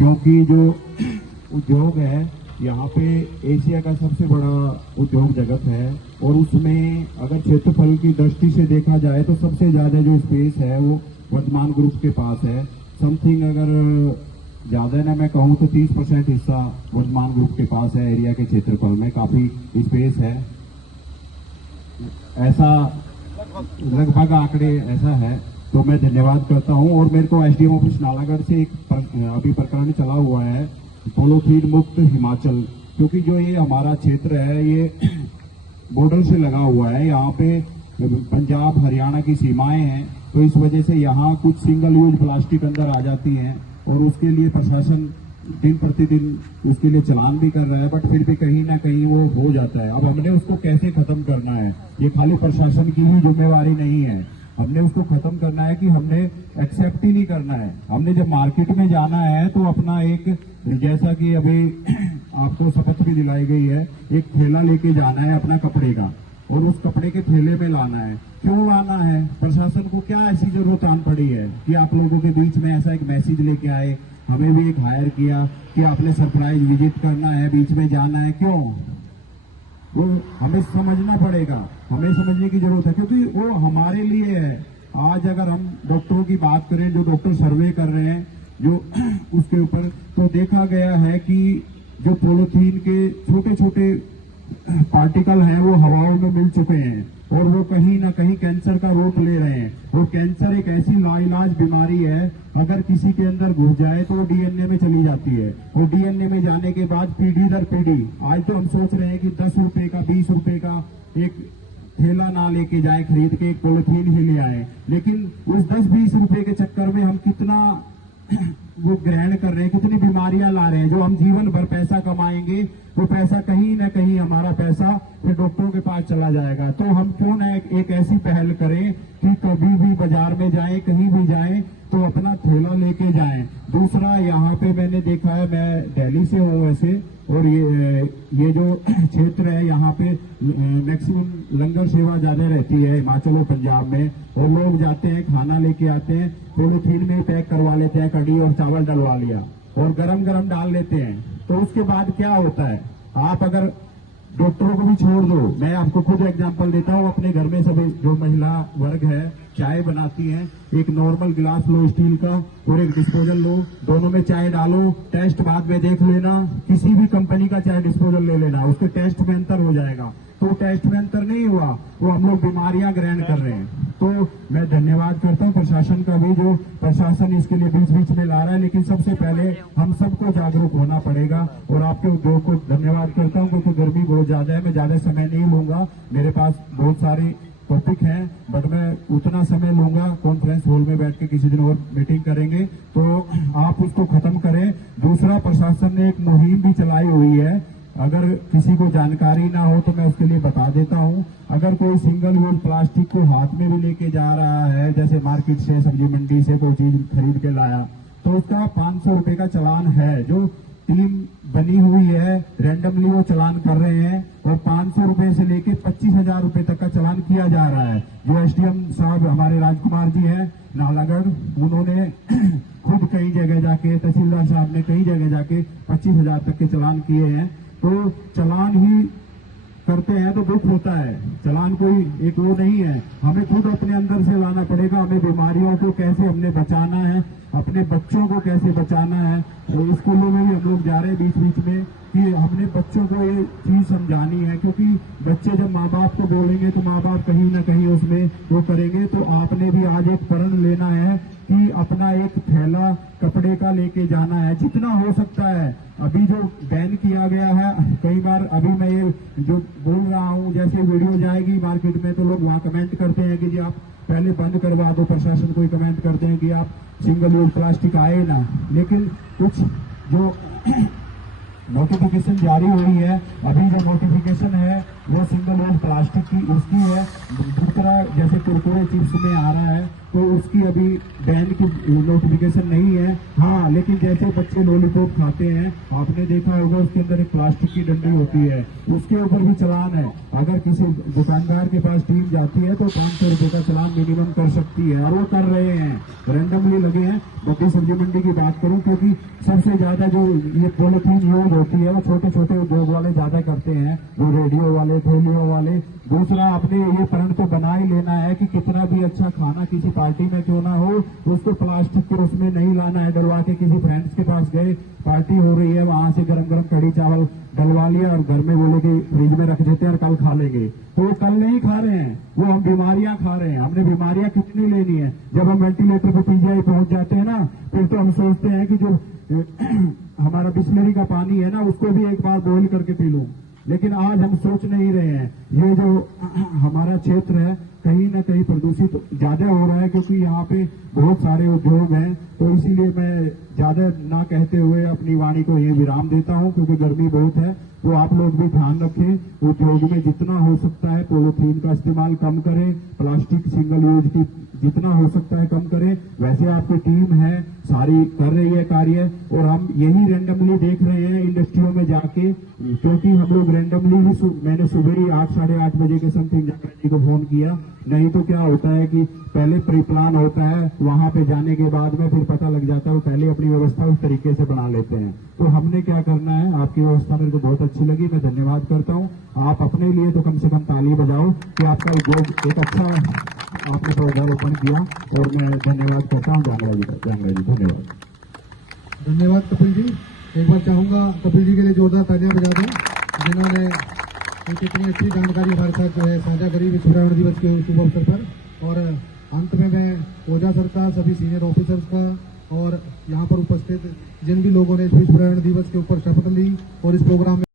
क्योंकि जो उद्योग है यहाँ पे एशिया का सबसे बड़ा उद्योग जगत है, और उसमें अगर क्षेत्रफल की दृष्टि से देखा जाए तो सबसे ज्यादा जो स्पेस है वो वर्धमान ग्रुप के पास है। समथिंग अगर ज्यादा ना मैं कहूँ तो 30% हिस्सा वर्धमान ग्रुप के पास है। एरिया के क्षेत्रफल में काफी स्पेस है, ऐसा लगभग आंकड़े ऐसा है। तो मैं धन्यवाद करता हूं। और मेरे को एसडीएम ऑफिस नालागढ़ से अभी प्रकरण चला हुआ है पॉलीथीन मुक्त हिमाचल, क्योंकि जो ये हमारा क्षेत्र है ये बॉर्डर से लगा हुआ है, यहाँ पे पंजाब हरियाणा की सीमाएं हैं, तो इस वजह से यहाँ कुछ सिंगल यूज प्लास्टिक अंदर आ जाती हैं, और उसके लिए प्रशासन दिन प्रतिदिन उसके लिए चलान भी कर रहा है, बट फिर भी कहीं ना कहीं वो हो जाता है। अब हमने उसको कैसे खत्म करना है, ये खाली प्रशासन की ही जिम्मेवारी नहीं है। हमने उसको खत्म करना है कि हमने एक्सेप्ट ही नहीं करना है। हमने जब मार्केट में जाना है तो अपना एक, जैसा कि अभी आपको शपथ भी दिलाई गई है, एक थैला लेके जाना है अपना कपड़े का, और उस कपड़े के थैले में लाना है। क्यों लाना है? प्रशासन को क्या ऐसी जरूरत आन पड़ी है कि आप लोगों के बीच में ऐसा एक मैसेज लेके आए? हमें भी एक हायर किया कि आपने सरप्राइज विजिट करना है, बीच में जाना है, क्यों? वो हमें समझना पड़ेगा, हमें समझने की जरूरत है, क्योंकि वो हमारे लिए है। आज अगर हम डॉक्टरों की बात करें, जो डॉक्टर सर्वे कर रहे हैं जो उसके ऊपर, तो देखा गया है कि जो पॉलीथीन के छोटे छोटे पार्टिकल हैं वो हवाओं में मिल चुके हैं, और वो कहीं ना कहीं कैंसर का रूप ले रहे हैं। और कैंसर एक ऐसी लाइलाज बीमारी है, अगर किसी के अंदर घुस जाए तो वो डीएनए में चली जाती है, और डीएनए में जाने के बाद पीढ़ी दर पीढ़ी, आज तो हम सोच रहे हैं कि 10 रुपए का 20 रुपए का एक थैला ना लेके जाए खरीद के, एक पॉलीथीन ही ले आए, लेकिन उस 10-20 रुपए के चक्कर में हम कितना वो ग्रहण कर रहे हैं, कितनी बीमारियां ला रहे हैं। जो हम जीवन भर पैसा कमाएंगे वो पैसा कहीं ना कहीं हमारा पैसा फिर डॉक्टरों के पास चला जाएगा। तो हम क्यों ना एक ऐसी पहल करें कि कभी भी बाजार में जाए, कहीं भी जाए तो अपना थैला लेके जाएं। दूसरा, यहाँ पे मैंने देखा है, मैं दिल्ली से हूँ वैसे, और ये जो क्षेत्र है यहाँ पे मैक्सिमम लंगर सेवा ज्यादा रहती है हिमाचल और पंजाब में, और लोग जाते हैं खाना लेके आते हैं, पॉलीथीन में पैक करवा लेते हैं, कढ़ी और चावल डलवा लिया और गरम गरम डाल लेते हैं। तो उसके बाद क्या होता है, आप अगर डॉक्टरों को भी छोड़ दो, मैं आपको खुद एग्जांपल देता हूँ, अपने घर में सभी जो महिला वर्ग है चाय बनाती हैं, एक नॉर्मल गिलास लो स्टील का और एक डिस्पोजल लो, दोनों में चाय डालो, टेस्ट बाद में देख लेना, किसी भी कंपनी का चाय डिस्पोजल ले लेना, उसके टेस्ट में अंतर हो जाएगा। तो टेस्ट में अंतर नहीं हुआ, वो हम लोग बीमारियां ग्रहण कर रहे हैं। तो मैं धन्यवाद करता हूं प्रशासन का भी, जो प्रशासन इसके लिए बीच बीच में ला रहा है, लेकिन सबसे पहले हम सबको जागरूक होना पड़ेगा। और आपके उद्योग को धन्यवाद करता हूं, क्योंकि गर्मी बहुत ज्यादा है, मैं ज्यादा समय नहीं लूंगा, मेरे पास बहुत सारे टॉपिक हैं, बट मैं उतना समय लूंगा, कॉन्फ्रेंस हॉल में बैठ के किसी दिन और मीटिंग करेंगे, तो आप उसको खत्म करें। दूसरा, प्रशासन ने एक मुहिम भी चलाई हुई है, अगर किसी को जानकारी ना हो तो मैं उसके लिए बता देता हूं। अगर कोई सिंगल यूज प्लास्टिक को हाथ में भी लेके जा रहा है, जैसे मार्केट से, सब्जी मंडी से कोई चीज खरीद के लाया, तो उसका 500 रुपए का चालान है, जो टीम बनी हुई है, रैंडमली वो चालान कर रहे हैं, और 500 रुपए से लेके 25,000 रुपए तक का चालान किया जा रहा है। जो एसडीएम साहब हमारे राजकुमार जी हैं नालागढ़, उन्होंने खुद कई जगह जाके, तहसीलदार साहब ने कई जगह जाके 25,000 तक के चालान किए हैं। तो चालान ही करते हैं तो दुख होता है, चालान कोई एक वो नहीं है, हमें खुद अपने अंदर से लाना पड़ेगा। हमें बीमारियों को कैसे हमने बचाना है, अपने बच्चों को कैसे बचाना है। तो स्कूलों में भी हम लोग जा रहे हैं बीच बीच में कि हमने बच्चों को ये चीज समझानी है, क्योंकि बच्चे जब माँ बाप को बोलेंगे तो माँ बाप कहीं ना कहीं उसमें वो करेंगे। तो आपने भी आज एक प्रण लेना है कि अपना एक थैला कपड़े का लेके जाना है, जितना हो सकता है। अभी जो बैन किया गया है, कई बार अभी मैं ये जो बोल रहा हूँ, जैसे वीडियो जाएगी मार्केट में तो लोग वहाँ कमेंट करते हैं कि जी आप पहले बंद करवा दो, प्रशासन कोई कमेंट करते हैं कि आप सिंगल यूज प्लास्टिक आए ना, लेकिन कुछ जो नोटिफिकेशन जारी हुई है, अभी जो नोटिफिकेशन है वो सिंगल यूज प्लास्टिक की उसकी है। दूसरा, जैसे कुरकुरे चिप्स में आ रहा है तो उसकी अभी बैन की नोटिफिकेशन नहीं है। हाँ, लेकिन जैसे बच्चे लॉलीपॉप खाते हैं, आपने देखा होगा उसके अंदर एक प्लास्टिक की डंडी होती है, उसके ऊपर भी चालान है। अगर किसी दुकानदार के पास टीम जाती है तो 500 रुपए का चालान मिनिमम कर सकती है, और वो कर रहे हैं, रैंडमली लगे हैं। बद्दी सब्जी मंडी की बात करूं, क्योंकि सबसे ज्यादा जो ये पॉलिथीन यूज होती है वो छोटे छोटे उद्योग वाले ज्यादा करते हैं, वो रेडियो वाले, थैलियों वाले। दूसरा, आपने ये प्रण तो बना ही लेना है कि कितना भी अच्छा खाना किसी पार्टी में क्यों ना हो, उसको प्लास्टिक के उसमें नहीं लाना है डलवा के। किसी फ्रेंड्स के पास गए, पार्टी हो रही है, वहां से गरम गरम कढ़ी चावल डलवा लिया और घर में बोले कि फ्रिज में रख देते हैं और कल खा लेंगे, तो वो कल नहीं खा रहे हैं, वो हम बीमारियां खा रहे हैं। हमने बीमारियां कितनी लेनी है? जब हम वेंटिलेटर पे पीजीआई पहुंच जाते हैं ना, फिर तो हम सोचते हैं कि जो हमारा बिस्लरी का पानी है ना, उसको भी एक बार बॉईल करके पी लूं। लेकिन आज हम सोच नहीं रहे हैं। ये जो हमारा क्षेत्र है कहीं ना कहीं प्रदूषित ज्यादा हो रहा है, क्योंकि यहाँ पे बहुत सारे उद्योग हैं। तो इसीलिए मैं ज्यादा ना कहते हुए अपनी वाणी को ये विराम देता हूँ, क्योंकि गर्मी बहुत है। तो आप लोग भी ध्यान रखें, उद्योग में जितना हो सकता है पॉलीथीन का इस्तेमाल कम करें, प्लास्टिक सिंगल यूज की जितना हो सकता है कम करें। वैसे आपकी टीम है, सारी कर रही है कार्य, और हम यही रैंडमली देख रहे हैं इंडस्ट्रियों में जाके, क्योंकि हम लोग रैंडमली ही मैंने सुबह ही 8 साढ़े 8 बजे के समथिंग जगह जी को फोन किया। नहीं तो क्या होता है कि पहले प्री प्लान होता है, वहां पे जाने के बाद में फिर पता लग जाता है, वो पहले अपनी व्यवस्था उस तरीके से बना लेते हैं। तो हमने क्या करना है, आपकी व्यवस्था मेरे को बहुत अच्छी लगी, मैं धन्यवाद करता हूँ। आप अपने लिए तो कम से कम ताली बजाओ कि आपका उद्योग एक अच्छा आपने पौधारोपण किया, और मैं धन्यवाद करता हूँ जांगड़ा जी, धन्यवाद। धन्यवाद कपिल जी। एक बार चाहूंगा कपिल जी के लिए जोरदार तालियां बजा दें, जिन्होंने एक इतनी अच्छी जानकारी हमारे साथ जो है साझा करी विश्व पर्यावरण दिवस के शुभ अवसर पर। और अंत में मैं ओझा सर का, सभी सीनियर ऑफिसर्स का और यहाँ पर उपस्थित जिन भी लोगों ने इस विश्व पर्यावरण दिवस के ऊपर शपथ ली और इस प्रोग्राम में